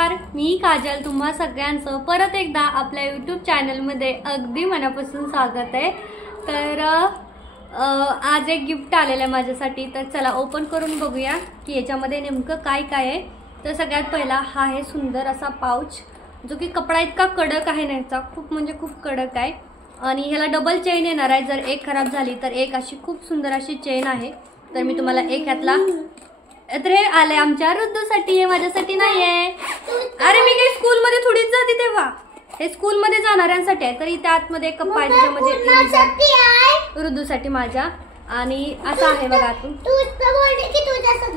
नमस्कार, मी काजल. तुम्हा सगळ्यांचं परत एकदा आपल्या यूट्यूब चॅनलमध्ये अगदी मनापासून स्वागत आहे. तर आज एक गिफ्ट आलेलं आहे माझ्यासाठी. तर चला ओपन करून बघूया की याच्यामध्ये नेमकं काय काय आहे. तर सगळ्यात पहिला हा आहे सुंदर असा पाउच, जो की कपडा इतका कडक आहे ना, याचा खूप म्हणजे खूप कडक आहे. आणि ह्याला डबल चेन येणार आहे. जर एक खराब झाली तर एक अशी खूप सुंदर अशी चेन आहे. तर मी तुम्हाला एक ह्यातला तर हे आले आमच्या रुद्दूसाठी, हे माझ्यासाठी नाही आहे. अरे मी काही स्कूलमध्ये थोडीच जाते तेव्हा, हे स्कूलमध्ये जाणाऱ्यांसाठी आहे. तर इथे आतमध्ये कप आहे, त्याच्यामध्ये रुद्दूसाठी माझ्या. आणि असं आहे बघा. आतून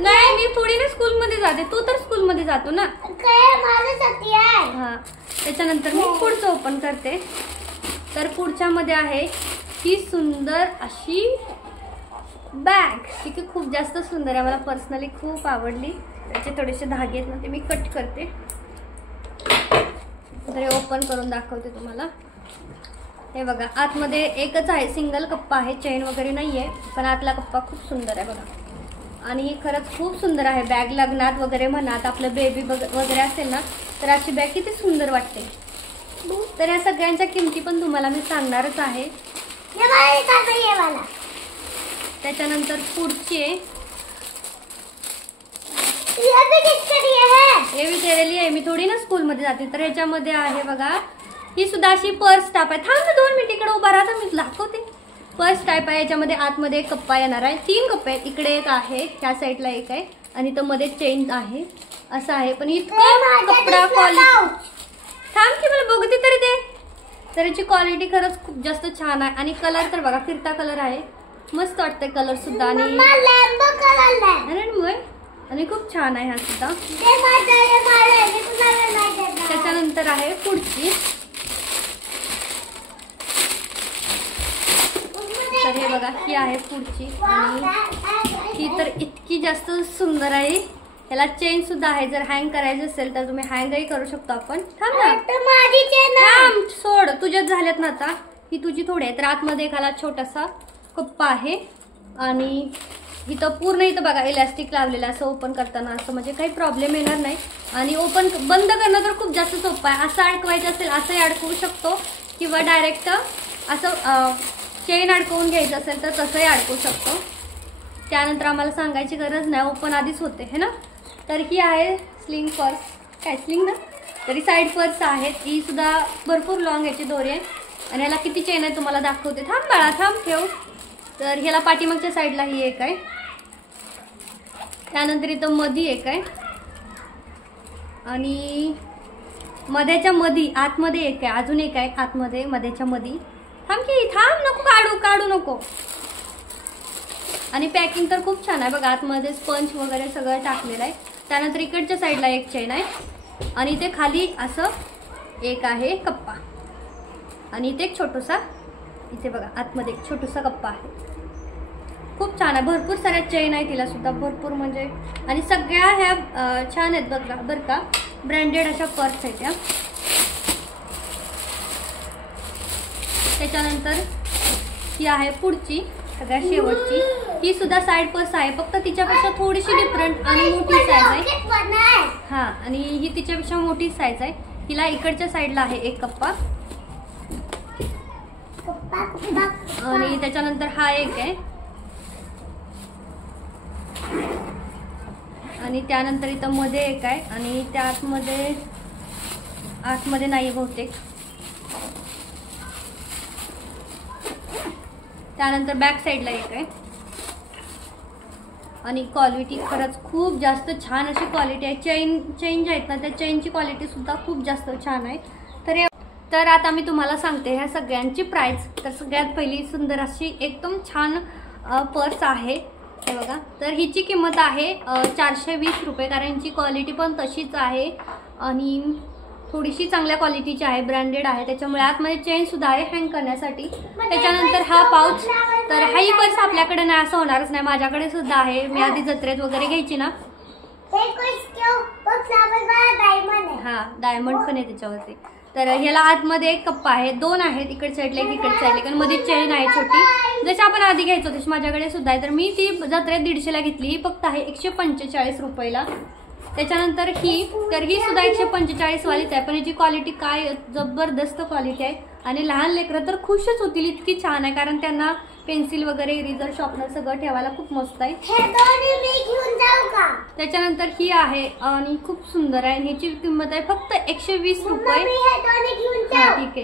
नाही, मी थोडी ना स्कूलमध्ये जाते, तू तर स्कूलमध्ये जातो ना. हा, त्याच्यानंतर मी पुढचं ओपन करते. तर पुढच्या मध्ये आहे ही सुंदर अशी बॅग, जी की खूप जास्त सुंदर आहे. मला पर्सनली खूप आवडली. त्याचे थोडेसे धागे आहेत ना, ते मी कट करते. तर हे ओपन करून दाखवते तुम्हाला. हे बघा, आतमध्ये एकच आहे, सिंगल कप्पा आहे, चेन वगैरे नाही आहे. पण आतला कप्पा खूप सुंदर आहे बघा. आणि खरंच खूप सुंदर आहे बॅग. लग्नात वगैरे म्हणा, आपलं बेबी वगैरे असेल ना, तर अशी बॅग किती सुंदर वाटते. तर या सगळ्यांच्या किमती पण तुम्हाला मी सांगणारच आहे. त्याच्यानंतर पुढची हे विचारलेली आहे, मी थोडी ना स्कूलमध्ये जाते. तर ह्याच्यामध्ये आहे बघा, ही सुद्धा अशी पर्स टाईप आहे. थांब ना 2 मिनिट, इकडे उभा राहा, मी दाखवते. पर्स टाईप आहे. याच्यामध्ये आतमध्ये एक कप्पा येणार आहे. 3 कप्पे आहेत. इकडे एक आहे, ह्या साईडला एक आहे, आणि इथं मध्ये चेन आहे. असं आहे. पण इतकं कपडा क्वालिटी, थांब की मला बघते तरी ते. तर याची क्वालिटी खरंच खूप जास्त छान आहे. आणि कलर तर बघा, फिरता कलर आहे, मस्त वाटतंय कलर सुद्धा. आणि खूप छान आहे हा सुद्धा. त्याच्यानंतर आहे पुढची. तर हे बघा, ही आहे पुढची. आणि ही तर इतकी जास्त सुंदर आहे. याला चेन सुद्धा आहे. जर हँग करायचं असेल तर तुम्ही हँगही करू शकतो आपण. थांब ना, थांब, सोड, तुझ्याच झाल्यात ना आता. ही तुझी थोडी आहे. तर आतमध्ये एखादा छोटासा कप्पा आहे. आणि इथं पूर्ण इथं बघा इलास्टिक लावलेलं, असं ओपन करताना असं म्हणजे काही प्रॉब्लेम येणार नाही. आणि बंद करणं तर खूप जास्त सोपं आहे. असं अडकवायचं असेल असंही अडकवू शकतो, किंवा डायरेक्ट असं चेन अडकवून घ्यायचं असेल तर तसंही अडकवू शकतो. त्यानंतर आम्हाला सांगायची गरज नाही, ओपन आधीच होते है ना. तर ही आहे स्लिंग पर्स, काय स्लिंग ना, तरी साईड पर्स आहेत. ही सुद्धा भरपूर लॉंग याची दोरी आहे. आणि ह्याला किती चेन आहे तुम्हाला दाखवते. थांब बाळा, थांब, ठेव. तर ह्याला पाठीमागच्या साईडला ही एक आहे. त्यानंतर इथं मधी एक आहे. आणि मध्याच्या मधी आतमध्ये एक आहे, अजून एक आहे आतमध्ये मध्याच्या मधी. थांब की, थांब, नको काढू नको. आणि पॅकिंग तर खूप छान आहे बघा. आतमध्ये स्पंज वगैरे सगळं टाकलेलं आहे. त्यानंतर इकडच्या साईडला एक चेन आहे. आणि इथे खाली असं एक आहे कप्पा. आणि इथे एक छोटूसा, इथे बघा आतमध्ये एक छोटूसा कप्पा आहे. खूप छान आहे. भरपूर साऱ्या चेन आहे तिला सुद्धा, भरपूर म्हणजे. आणि सगळ्या ह्या छान आहेत बरं का. ब्रँडेड अशा पर्स आहेत त्या. त्याच्यानंतर ही आहे पुढची, सगळ्यात शेवटची. ही सुद्धा साईड पर्स आहे, फक्त तिच्यापेक्षा थोडीशी डिफरंट आणि मोठी साईज आहे. हा, आणि ही तिच्यापेक्षा मोठी साईज आहे. हिला इकडच्या साईडला आहे एक कप्पा. आणि त्याच्यानंतर हा एक आहे. आणि त्यानंतर इथं मध्ये एक आहे. आणि त्या आतमध्ये नाही बहुतेक. त्यानंतर बॅक साईडला एक आहे. आणि क्वालिटी खरंच खूप जास्त छान अशी क्वालिटी आहे. चेन ज्या आहेत ना, त्या चेनची क्वालिटी सुद्धा खूप जास्त छान आहे. तर आता मी तुम्हाला सांगते ह्या सगळ्यांची प्राइस. तर सगळ्यात पहिली सुंदर अशी एकदम छान पर्स आहे, हे बघा. तर हिची किंमत आहे 420 रुपये. कारण हिची क्वालिटी पण तशीच आहे आणि थोडीशी चांगल्या क्वालिटीची आहे, ब्रँडेड आहे. त्याच्यामुळे आतमध्ये चेन सुद्धा आहे हँग करण्यासाठी. त्याच्यानंतर हा पाऊच. तर हाही पर्स आपल्याकडे नाही असं होणारच नाही, माझ्याकडे सुद्धा आहे. मी आधी जत्रेत वगैरे घ्यायची ना. हा, डायमंड पण आहे त्याच्यावरती. तर ह्याला आतमध्ये एक कप्पा आहे, 2 आहेत, इकडच्या साईडला एक, इकडच्या साईडला, आणि मध्ये चेन आहे छोटी, जशी आपण आधी घ्यायचो तशी माझ्याकडे सुद्धा आहे. तर मी ती जत्रेत 150 ला घेतली. ही फक्त आहे 145 रुपयाला. त्याच्यानंतर ही सुद्धा 145 वालीच आहे, पण याची क्वालिटी काय जबरदस्त क्वालिटी आहे आणि लहान लेकरं तर खुशच होतील, इतकी छान आहे. कारण त्यांना पेन्सिल वगैरे इरेजर शॉर्पनर सगळं ठेवायला खूप मस्त आहे. त्याच्यानंतर ही आहे आणि खूप सुंदर आहे. ह्याची किंमत आहे फक्त 120 रुपये. ठीक आहे,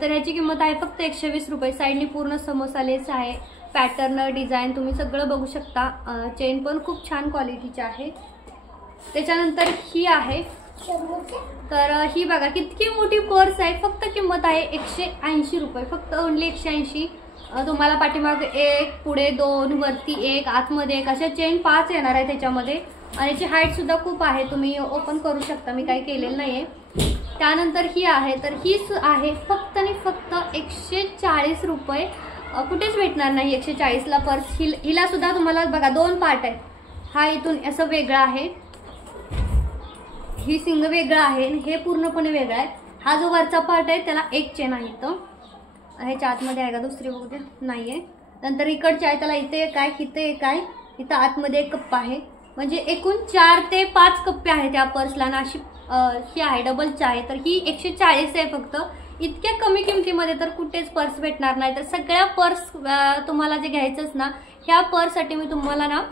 तर ह्याची किंमत आहे फक्त 120 रुपये. साईडनी पूर्ण समोसा लेस आहे, पॅटर्न डिझाईन तुम्ही सगळं बघू शकता. चेन पण खूप छान क्वालिटीची आहे. त्याच्यानंतर ही आहे, तर ही बघा किती मोठी पर्स आहे. फक्त किंमत आहे 180 रुपये, फक्त ओनली 180. तुम्हाला पाठीमाग 1, पुढे 2, वरती 1, आतमध्ये 1 अशा चेन 5 येणार आहे त्याच्यामध्ये. आणि याची हाईट सुद्धा खूप आहे, तुम्ही ओपन करू शकता, मी काही केलेलं नाहीये. त्यानंतर ही आहे, तर ही आहे फक्त आणि फक्त 140 रुपये. कुठेच भेटणार नाही 140ला पर्स. हिला सुद्धा तुम्हाला बघा 2 पार्ट आहेत. हा इथून असं वेगळा आहे, ही सिंग वेगळं आहे, हे पूर्णपणे वेगळं आहे. हा जो वरचा पार्ट आहे त्याला 1 चेन आहे. तो ह्याच्या आतमध्ये आहे का दुसरी बघू द्या, नाहीये. नंतर इकडचे आहे त्याला इथे एक आहे, इथे एक आहे, इथं आतमध्ये 1 कप्पा आहे. म्हणजे एकूण 4 ते 5 कप्पे आहेत त्या पर्सला. अशी ही आहे डबलची आहे, तर ही 140 आहे फक्त. इतक्या कमी किमतीमध्ये तर कुठेच पर्स भेटणार नाही. तर सगळ्या पर्स तुम्हाला जे घ्यायचंच ना, ह्या पर्ससाठी मी तुम्हाला ना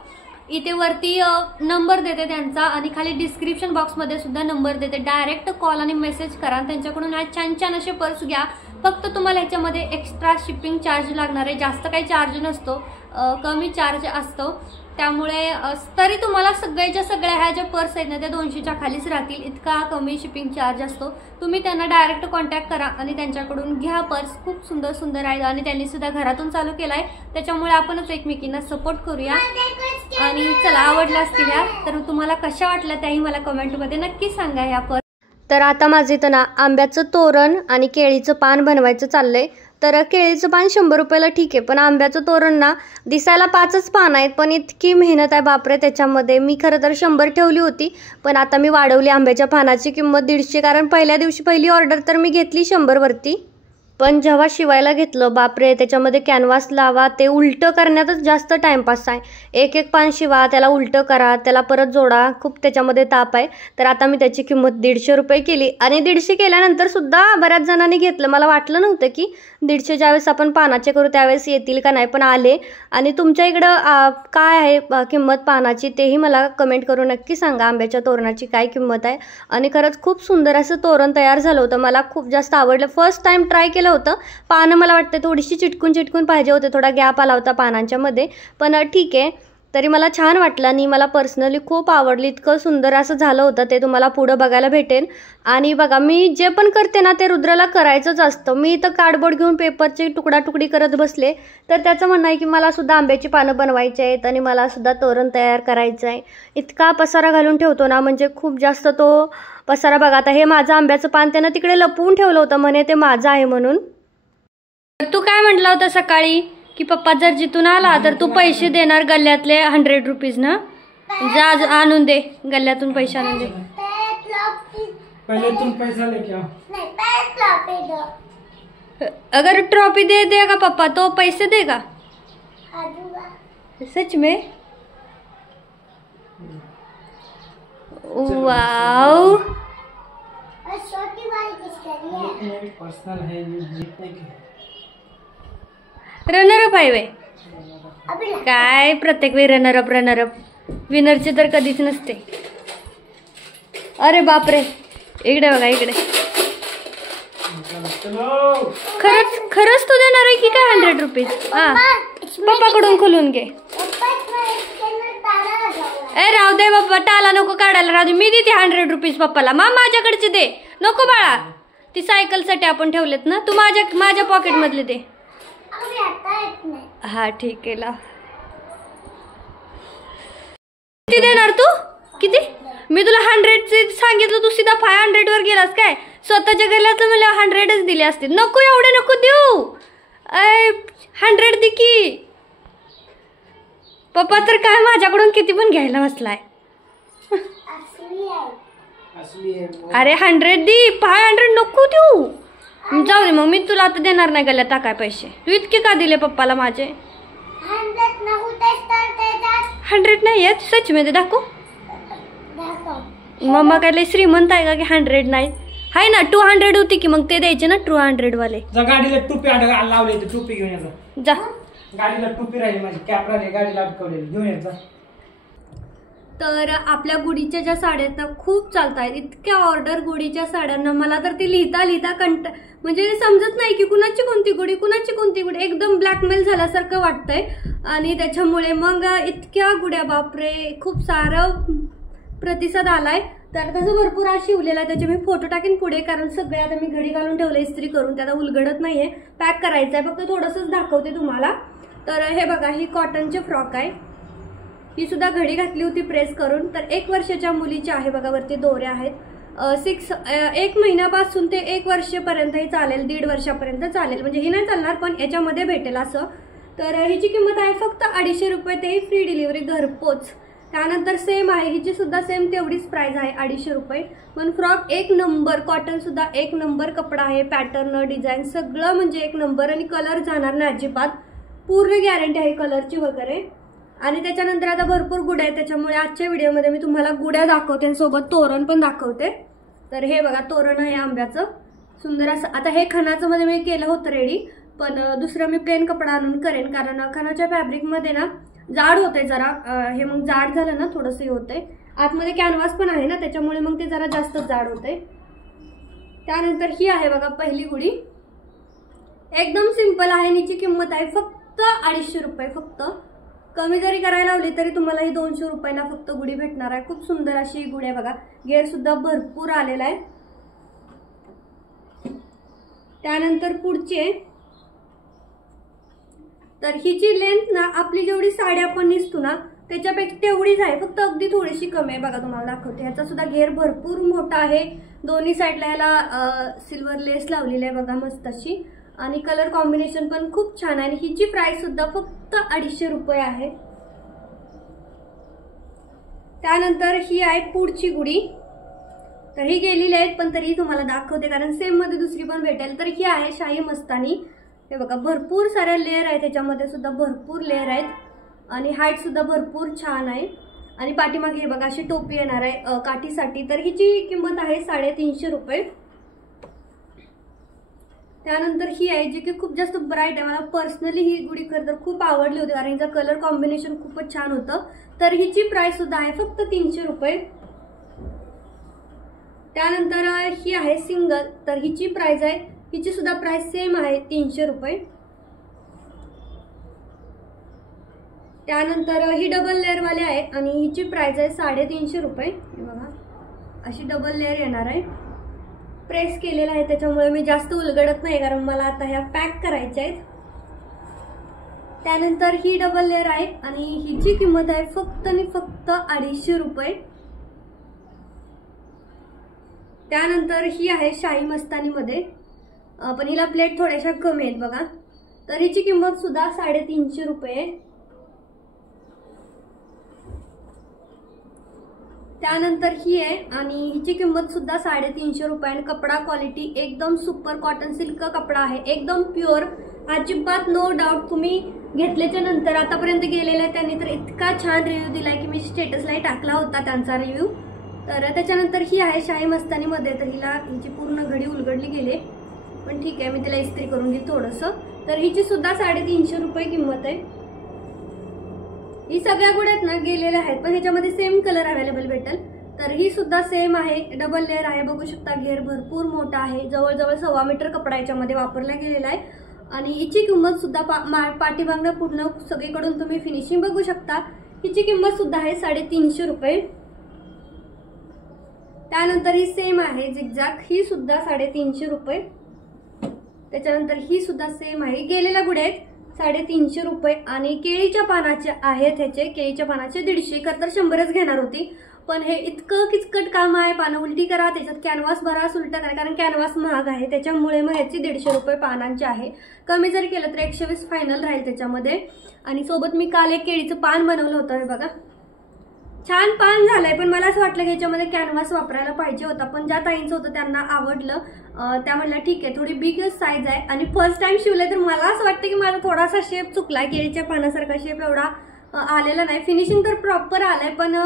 इथे वरती नंबर देते त्यांचा आणि खाली डिस्क्रिप्शन बॉक्समध्ये सुद्धा नंबर देते. डायरेक्ट कॉल आणि मेसेज करा, त्यांच्याकडून ह्या छान छान असे पर्स घ्या. फक्त तुम्हाला ह्याच्यामध्ये एक्स्ट्रा शिपिंग चार्ज लागणार आहे, जास्त काही चार्ज नसतो, कमी चार्ज असतो. त्यामुळे तरी तुम्हाला सगळ्याच्या सगळ्या ह्या ज्या पर्स आहेत ना त्या 200च्या खालीच राहतील, इतका कमी शिपिंग चार्ज असतो. तुम्ही त्यांना डायरेक्ट कॉन्टॅक्ट करा आणि त्यांच्याकडून घ्या पर्स. खूप सुंदर सुंदर आहे आणि त्यांनी सुद्धा घरातून चालू केला आहे, त्याच्यामुळे आपणच एकमेकींना सपोर्ट करूया. आणि चला, आवडल्या असतील ह्या, तर तुम्हाला कशा वाटल्या त्याही मला कमेंटमध्ये नक्की सांगा ह्या पर्स. तर आता माझं इथं ना आंब्याचं तोरण आणि केळीचं पान बनवायचं चाललंय. तर केळीचं पान 100 रुपयाला ठीक आहे, पण आंब्याचं तोरण ना दिसायला 5च पान आहेत, पण इतकी मेहनत आहे बापरे त्याच्यामध्ये. मी खरं तर 100 ठेवली होती, पण आता मी वाढवली. आंब्याच्या पानाची किंमत 150, कारण पहिल्या दिवशी पहिली ऑर्डर तर मी घेतली 100 वरती. पण जेव्हा शिवायला घेतलं बापरे, त्याच्यामध्ये कॅनव्हास लावा, ते उलटं करण्यातच जास्त टाइमपास आहे. एक एक पान शिवा, त्याला उलटं करा, त्याला परत जोडा, खूप त्याच्यामध्ये ताप आहे. तर आता मी त्याची किंमत 150 रुपये केली. आणि 150 केल्यानंतर सुद्धा बऱ्याच जणांनी घेतलं. मला वाटलं नव्हतं की 150 ज्यावेळेस आपण पानाचे करू त्यावेळेस येतील का नाही, पण आले. आणि तुमच्या इकडं काय आहे किंमत पानाची तेही मला कमेंट करून नक्की सांगा. आंब्याच्या तोरणाची काय किंमत आहे. आणि खरंच खूप सुंदर असं तोरण तयार झालं होतं, मला खूप जास्त आवडलं. फर्स्ट टाइम ट्राय केलं होतं. पानं मला वाटतं थोडीशी चिटकून पाहिजे होते, थोडा गॅप आला होता पानांच्या मध्ये, पण ठीक आहे. तरी मला छान वाटलं आणि मला पर्सनली खूप आवडली. इतकं सुंदर असं झालं होतं, ते तुम्हाला पुढं बघायला भेटेल. आणि बघा, मी जे पण करते ना ते रुद्राला करायचंच असतं. मी इथं कार्डबोर्ड घेऊन पेपरची तुकडी करत बसले, तर त्याचं म्हणणं आहे की मला सुद्धा आंब्याची पानं बनवायची आहेत आणि मला सुद्धा तोरण तयार करायचं आहे. इतका पसारा घालून ठेवतो ना, म्हणजे खूप जास्त तो पसारा. बघा, आता हे माझं आंब्याचं पान त्यानं तिकडे लपवून ठेवलं होतं, म्हणे ते माझं आहे म्हणून. तू काय म्हटलं होतं सकाळी की पप्पा जर जिथून आला तर तू पैसे देणार गल्ल्यातले 100 रुपीज ना, जा आणून दे, गल्ल्यातून पैसे आणून दे. पहले तुम पैसा लेके आओ. अगर ट्रॉफी दे देगा पप्पा तो पैसे देगा? सच में? वाओ, पर्सनल है, जीतने की रनरअप आहे वे. काय प्रत्येक वेळी रनरअप विनरची तर कधीच नसते. अरे बापरे, इकडे बघा, इकडे. खरंच तू देणार आहे की काय 100 रुपीज? हा, पप्पाकडून खोलून घे. ए राहू दे बाप्पा, टाला नको काढायला, राहू दे. मी देते 100 रुपीज पप्पाला. माझ्याकडचे दे. नको बाळा, ती सायकलसाठी आपण ठेवलेत ना, तू माझ्या पॉकेट मधले दे. हा ठीक आहे, ला. किती देणार तू? किती? मी तुला 100 सांगितलं, तू सीधा 500 वर गेलास काय? स्वतःच्या गल्ल्यात मला 100च दिले असतील. नको, एवढे नको देऊ. 100 दे की. पप्पा तर काय माझ्याकडून किती पण घ्यायला बसलाय. अरे 100 दे, 500 नको देऊ. जाऊ दे, मग मी तुला आता देणार नाही गल्ल्यात टाकाय पैसे. तू इतके का दिले पप्पाला माझे? 100 नाही आहेत सच मध्ये दाखव. मम्मा काय लय श्रीमंत आहे का की 100 नाही आहे ना 200 होती की मग ते द्यायचे ना 200 वाले. जा गाडीला टोपी लावले टोपी घेऊन ये जा. गाडीला टोपी राहिली माझी कॅप राहिली गाडीला अडकवलेली घेऊन ये जा. तर आपल्या गुढीच्या ज्या साड्या आहेत ना खूप चालत आहेत. इतक्या ऑर्डर गुढीच्या साड्यांना मला तर ती लिहिता लिहिता म्हणजे समजत नाही की कुणाची कोणती गुढी कुणाची कोणती गुढी. एकदम ब्लॅकमेल झाल्यासारखं वाटतंय आणि त्याच्यामुळे मग इतक्या गुढ्या बापरे खूप सारं प्रतिसाद आलाय. तर तसं भरपूर आज शिवलेला आहे त्याचे मी फोटो टाकेन पुढे कारण सगळे आता मी घडी घालून ठेवले इस्त्री करून त्याला उलगडत नाहीये. पॅक करायचं आहे फक्त थोडंसंच दाखवते तुम्हाला. तर हे बघा ही कॉटनचे फ्रॉक आहे. ही सुद्धा घडी घातली होती प्रेस करून. तर 1 वर्षाच्या मुलीची आहे बघा वरती दोऱ्या आहेत. 1 महिन्यापासून ते 1 वर्षापर्यंतही चालेल 1.5 वर्षापर्यंत चालेल म्हणजे ही नाही चालणार पण याच्यामध्ये भेटेल असं. तर हिची किंमत आहे फक्त 250 रुपये ते फ्री डिलिव्हरी घरपोच. त्यानंतर सेम आहे हिची सुद्धा सेम तेवढीच प्राइस आहे 250 रुपये. पण फ्रॉक 1 नंबर कॉटन सुद्धा 1 नंबर कपडा आहे. पॅटर्न डिझाईन सगळं म्हणजे 1 नंबर आणि कलर जाणार नाही अजिबात. पूर्ण गॅरंटी आहे कलरची वगैरे. आणि त्याच्यानंतर आता भरपूर गुड्या आहेत त्याच्यामुळे आजच्या व्हिडिओमध्ये मी तुम्हाला गुड्या दाखवते आणि सोबत तोरण पण दाखवते. तर हे बघा तोरण आहे आंब्याचं सुंदर असं. आता हे खणाचं मध्ये मी केलं होतं रेडी पण दुसरं मी प्लेन कपडा आणून करेन कारण खणाच्या फॅब्रिकमध्ये ना जाड होते जरा. हे मग जाड झालं ना थोडंसं हे होतंय. आतमध्ये कॅनव्हास पण आहे ना त्याच्यामुळे मग ते जरा जास्त जाड होते. त्यानंतर ही आहे बघा पहिली गुढी एकदम सिंपल आहे. हिची किंमत आहे फक्त 250 रुपये. फक्त कमी जरी करायला लावली तरी तुम्हाला ही 200 रुपयाला फक्त गुढी भेटणार आहे. खूप सुंदर अशी गुढी आहे बघा. घेर सुद्धा भरपूर आलेला आहे. त्यानंतर पुढची आहे तर हिची लेंथ ना आपली जेवढी साडी आपण नेसतो ना त्याच्यापेक्षा तेवढीच आहे फक्त अगदी थोडीशी कमी आहे. बघा तुम्हाला दाखवते. ह्याचा सुद्धा घेर भरपूर मोठा आहे. दोन्ही साईडला ह्याला सिल्वर लेस लावलेली आहे बघा मस्त अशी. आणि कलर कॉम्बिनेशन पण खूप छान आहे. आणि हिची प्राइस सुद्धा फक्त 250 रुपये आहे. त्यानंतर ही आहे पुढची गुढी. तर ही गेलेली आहेत पण तरी तुम्हाला दाखवते कारण सेम मध्ये दुसरी पण भेटेल. तर ही आहे शाही मस्तानी. हे बघा भरपूर साऱ्या लेअर आहेत त्याच्यामध्ये सुद्धा भरपूर लेअर आहेत आणि हाईट सुद्धा भरपूर छान आहे. आणि पाठीमागे हे बघा अशी टोपी येणार आहे काठीसाठी. तर हिची किंमत आहे 350 रुपये. त्यानंतर ही आहे जी की खूप जास्त ब्राईट आहे. मला पर्सनली ही गुढी खरं तर खूप आवडली होती कारण हिचं कलर कॉम्बिनेशन खूपच छान होतं. तर हिची प्राइस सुद्धा आहे फक्त 300 रुपये. त्यानंतर ही आहे सिंगल. तर हिची प्राइस आहे हिची सुद्धा प्राइस सेम आहे 300 रुपये. त्यानंतर ही डबल लेअर वाली आहे आणि हिची प्राइस आहे 350 रुपये. हे बघा अशी डबल लेअर येणार आहे. प्रेस केलेला आहे त्याच्यामुळे मी जास्त उलगडत नाही कारण मला आता ह्या पॅक करायच्या आहेत. त्यानंतर ही डबल लेअर आहे आणि हिची किंमत आहे फक्त आणि फक्त 250 रुपये. त्यानंतर ही आहे शाही मस्तानीमध्ये पण हिला प्लेट थोड्याशा कमी आहेत बघा. तर हिची किंमत सुद्धा 350 रुपये. त्यानंतर ही आहे आणि हिची किंमत सुद्धा 350 रुपये. आणि कपडा क्वालिटी एकदम सुपर कॉटन सिल्क कपडा आहे एकदम प्युअर अजिबात नो डाऊट. तुम्ही घेतल्याच्या नंतर आतापर्यंत गेलेला आहे त्यांनी तर इतका छान रिव्ह्यू दिलाय की मी स्टेटसलाही टाकला होता त्यांचा रिव्ह्यू. तर त्याच्यानंतर ही आहे शाही मस्तानीमध्ये. तर हिची पूर्ण घडी उलगडली गेली पण ठीक आहे मी तिला इस्त्री करून घेईल थोडंसं. तर हिची सुद्धा 350 रुपये किंमत आहे. ही सगळ्या गुड्या आहेत ना गेलेल्या आहेत पण ह्याच्यामध्ये सेम कलर अवेलेबल भेटेल. तर ही सुद्धा सेम आहे डबल लेअर आहे. बघू शकता घेर भरपूर मोठा आहे. जवळजवळ 1.25 मीटर कपडा याच्यामध्ये वापरला गेलेला आहे. आणि हिची किंमत सुद्धा पाठीमागनं पूर्ण सगळीकडून तुम्ही फिनिशिंग बघू शकता. हिची किंमत सुद्धा आहे 350 रुपये. त्यानंतर ही सेम आहे झिगझॅग. ही सुद्धा 350 रुपये. त्याच्यानंतर ही सुद्धा सेम आहे. गेलेल्या गुड्या आहेत 350 रुपये. आणि केळीच्या पानाचे आहेत ह्याचे. केळीच्या पानाचे 150. खरं तर 100च घेणार होती पण हे इतकं किचकट काम आहे. पानं उलटी करा त्याच्यात कॅनव्हास भरा उलटा करा कारण कॅनव्हास महाग आहे त्याच्यामुळे मग ह्याची 150 रुपये पानांची आहे. कमी जर केलं तर 120 फायनल राहील त्याच्यामध्ये. आणि सोबत मी काल एक केळीचं पान बनवलं होतं हे बघा छान पान झालंय पण मला असं वाटलं की याच्यामध्ये कॅनव्हास वापरायला पाहिजे होता पण ज्या ताईंचं होतं त्यांना आवडलं. त्या म्हणल्या ठीक आहे थोडी बिग साईज आहे आणि फर्स्ट टाइम शिवलंय तर मला असं वाटतं की माझा थोडासा शेप चुकलाय. केळीच्या पानासारखा शेप एवढा आलेला नाही. फिनिशिंग तर प्रॉपर आलंय पण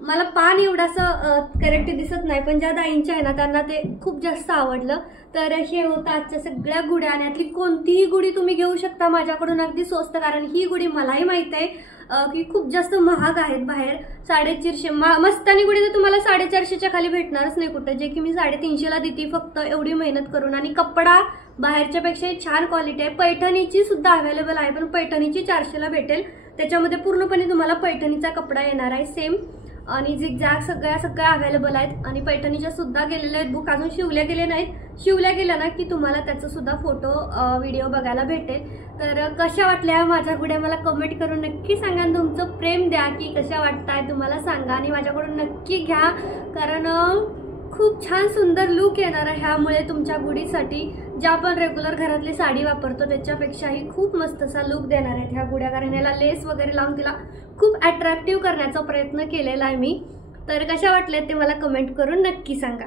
मला पान एवढासं करेक्ट दिसत नाही, पण ज्या दाईंच्या आहे ना त्यांना ते खूप जास्त आवडलं. तर हे होतं आजच्या सगळ्या गुढ्या, आणि यातली कोणतीही गुढी तुम्ही घेऊ शकता माझ्याकडून अगदी स्वस्त. कारण ही गुढी मलाही माहित आहे की खूप जास्त महाग आहेत बाहेर. 450 मस्तानी गुढी तर तुम्हाला 450च्या खाली भेटणारच नाही कुठं, जे की मी 350ला देते फक्त एवढी मेहनत करून. आणि कपडा बाहेरच्या पेक्षा छान क्वालिटी आहे. पैठणीची सुद्धा अवेलेबल आहे, पण पैठणीची 400ला भेटेल. त्याच्यामध्ये पूर्णपणे तुम्हाला पैठणीचा कपडा येणार आहे सेम, आणि झिगझॅग सगळ्या अवेलेबल आहेत. आणि पैठणीच्या सुद्धा गेलेल्या आहेत बुक, अजून शिवल्या गेले नाहीत. शिवल्या गेल्या ना की तुम्हाला त्याचं सुद्धा फोटो व्हिडिओ बघायला भेटेल. तर कशा वाटल्या माझ्या गुढ्या मला कमेंट करून नक्की सांगा. तुमचं प्रेम द्या की कशा वाटताय तुम्हाला सांगा, आणि माझ्याकडून नक्की घ्या, कारण खूप छान सुंदर लुक येणार आहे ह्यामुळे तुमच्या गुढीसाठी. ज्या आपण रेग्युलर घरातली साडी वापरतो त्याच्यापेक्षाही खूप मस्त असा लुक देणार आहेत ह्या गुढ्या. कारण याला लेस वगैरे लावून तिला खूप अट्रॅक्टिव्ह करण्याचा प्रयत्न केलेला आहे मी. तर कशा वाटल्या ते मला कमेंट करून नक्की सांगा.